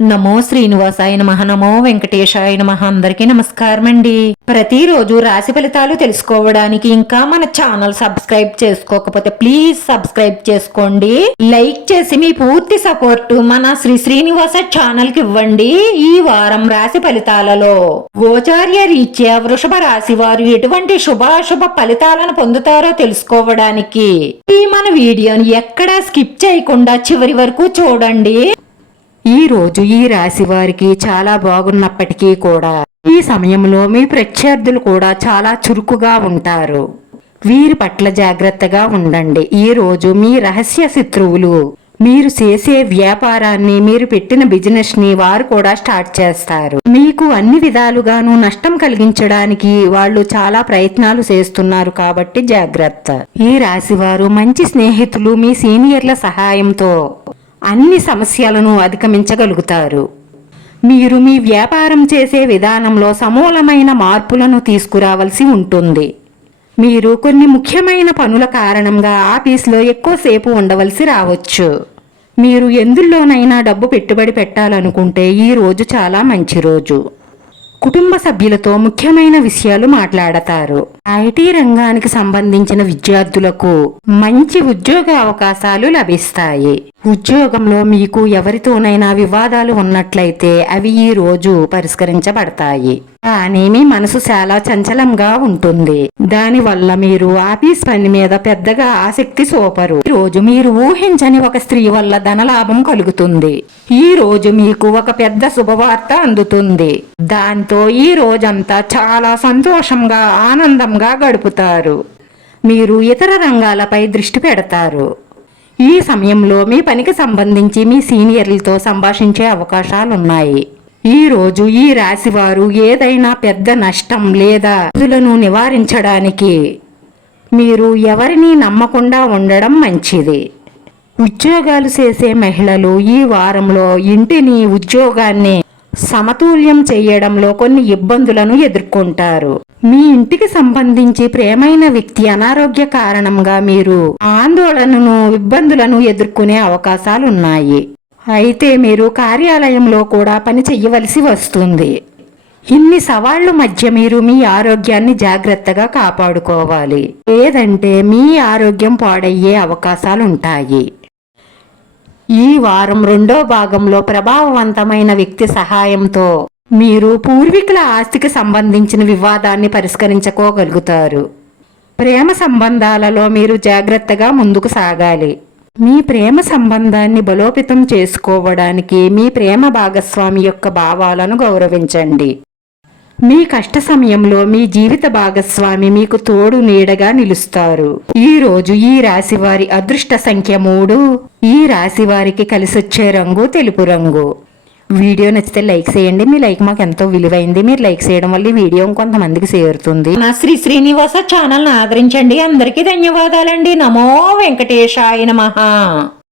నమో శ్రీనివాసాయ నమః. నమో వెంకటేశాయ నమః. అందరికీ నమస్కారం అండి. ప్రతిరోజు రాశి ఫలితాలు తెలుసుకోవడానికి ఇంకా మన ఛానల్ సబ్స్క్రైబ్ చేసుకోకపోతే ప్లీజ్ సబ్స్క్రైబ్ చేసుకోండి. లైక్ చేసి మీ పూర్తి సపోర్ట్ మన శ్రీనివాస ఛానల్ కి ఇవ్వండి. ఈ వారం రాశి ఫలితాలలో గోచార్య రీత్యా వృషభ రాశి వారు ఎటువంటి శుభాశుభ ఫలితాలను పొందుతారో తెలుసుకోవడానికి ఈ మన వీడియోని ఎక్కడా స్కిప్ చేయకుండా చివరి వరకు చూడండి. ఈ రోజు ఈ రాశి వారికి చాలా బాగున్నప్పటికీ కూడా ఈ సమయంలో మీ ప్రత్యర్థులు కూడా చాలా చురుకుగా ఉంటారు. వీరి పట్ల జాగ్రత్తగా ఉండండి. ఈ రోజు మీ రహస్య శత్రువులు మీరు చేసే వ్యాపారాన్ని, మీరు పెట్టిన బిజినెస్ ని వారు కూడా స్టార్ట్ చేస్తారు. మీకు అన్ని విధాలుగాను నష్టం కలిగించడానికి వాళ్ళు చాలా ప్రయత్నాలు చేస్తున్నారు కాబట్టి జాగ్రత్త. ఈ రాశి వారు మంచి స్నేహితులు, మీ సీనియర్ల సహాయంతో అన్ని సమస్యలను అధిగమించగలుగుతారు. మీరు మీ వ్యాపారం చేసే విధానంలో సమూలమైన మార్పులను తీసుకురావాల్సి ఉంటుంది. మీరు కొన్ని ముఖ్యమైన పనుల కారణంగా ఆఫీస్లో ఎక్కువసేపు ఉండవలసి రావచ్చు. మీరు ఎందులోనైనా డబ్బు పెట్టుబడి పెట్టాలనుకుంటే ఈ రోజు చాలా మంచి రోజు. కుటుంబ సభ్యులతో ముఖ్యమైన విషయాలు మాట్లాడతారు. ఐటీ రంగానికి సంబంధించిన విద్యార్థులకు మంచి ఉద్యోగ అవకాశాలు లభిస్తాయి. ఉద్యోగంలో మీకు ఎవరితోనైనా వివాదాలు ఉన్నట్లయితే అవి ఈ రోజు పరిష్కరించబడతాయి. కానీ మీ మనసు చాలా చంచలంగా ఉంటుంది. దానివల్ల మీరు ఆఫీస్ పని మీద పెద్దగా ఆసక్తి చూపరు. ఈ రోజు మీరు ఊహించని ఒక స్త్రీ వల్ల ధనలాభం కలుగుతుంది. ఈ రోజు మీకు ఒక పెద్ద శుభవార్త అందుతుంది. దాంతో ఈ రోజంతా చాలా సంతోషంగా, ఆనందంగా గడుపుతారు. మీరు ఇతర రంగాలపై దృష్టి పెడతారు. ఈ సమయంలో మీ పనికి సంబంధించి మీ సీనియర్లతో సంభాషించే అవకాశాలున్నాయి. ఈ రోజు ఈ రాశివారు ఏదైనా పెద్ద నష్టం లేదా ఇబ్బందులను నివారించడానికి మీరు ఎవరిని నమ్మకుండా ఉండడం మంచిది. ఉద్యోగాలు చేసే మహిళలు ఈ వారంలో ఇంటిని, ఉద్యోగాన్ని సమతుల్యం చేయడంలో కొన్ని ఇబ్బందులను ఎదుర్కొంటారు. మీ ఇంటికి సంబంధించి ప్రేమైన వ్యక్తి అనారోగ్య కారణంగా మీరు ఆందోళనను, ఇబ్బందులను ఎదుర్కొనే అవకాశాలున్నాయి. అయితే మీరు కార్యాలయంలో కూడా పని చెయ్యవలసి వస్తుంది. ఇన్ని సవాళ్ల మధ్య మీరు మీ ఆరోగ్యాన్ని జాగ్రత్తగా కాపాడుకోవాలి. లేదంటే మీ ఆరోగ్యం పాడయ్యే అవకాశాలుంటాయి. ఈ వారం రెండో భాగంలో ప్రభావవంతమైన వ్యక్తి సహాయంతో మీరు పూర్వీకుల ఆస్తికి సంబంధించిన వివాదాన్ని పరిష్కరించుకోగలుగుతారు. ప్రేమ సంబంధాలలో మీరు జాగ్రత్తగా ముందుకు సాగాలి. మీ ప్రేమ సంబంధాన్ని బలోపేతం చేసుకోవడానికి మీ ప్రేమ భాగస్వామి యొక్క భావాలను గౌరవించండి. మీ కష్ట సమయంలో మీ జీవిత భాగస్వామి మీకు తోడు నీడగా నిలుస్తారు. ఈ రోజు ఈ రాశి వారి అదృష్ట సంఖ్య 3. ఈ రాశి వారికి కలిసొచ్చే రంగు తెలుపు రంగు. వీడియో నచ్చితే లైక్ చేయండి. మీ లైక్ మాకు ఎంతో విలువైంది. మీరు లైక్ చేయడం వల్ల ఈ వీడియో కొంతమందికి చేరుతుంది. నా శ్రీనివాస ఛానల్ ఆదరించండి. అందరికీ ధన్యవాదాలండి. నమో వెంకటేశాయ నమః.